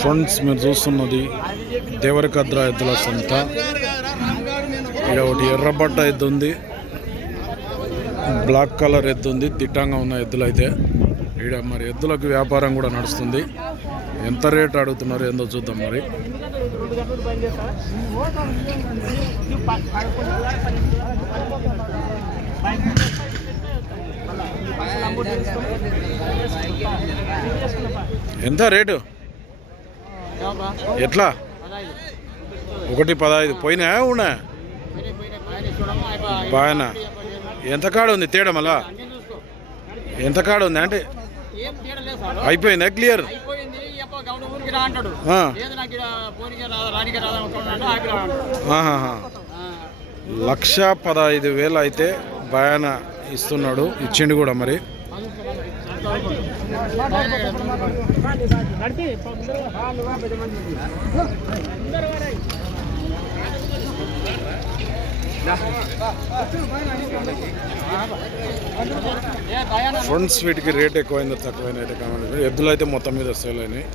Friends మీరు చూస్తున్నది దేవరకద్ర ఎద్దుల సంత. ఇక్కడ ఒకటి ఎర్రబట్ట ఎద్దు ఉంది. బ్లాక్ కలర్ ఎద్దు ఉంది. దిట్టంగా ఉన్న ఎద్దులు అయితే. ఇక్కడ మరి ఎద్దులకు వ్యాపారం కూడా నడుస్తుంది. ఎంత రేట్ అడుగుతున్నారు ఏందో చూద్దాం మరి. ఎంత రేటు? ఎట్లా? ఒకటి పదహైదు. పోయినా ఉన్నా బాగా ఎంత కాడ ఉంది తేడా మళ్ళా? ఎంత కాడ ఉంది అంటే? అయిపోయిందా? క్లియర్? లక్ష పదహైదు వేలు అయితే బయాన ఇస్తున్నాడు. ఇచ్చిండు కూడా మరి. ఏ దయాన ఫ్రంట్ స్వీట్కి రేట్ ఎక్కువైందో తక్కువైనా అయితే ఎద్దులు అయితే మొత్తం మీద సేల్ అయినాయి.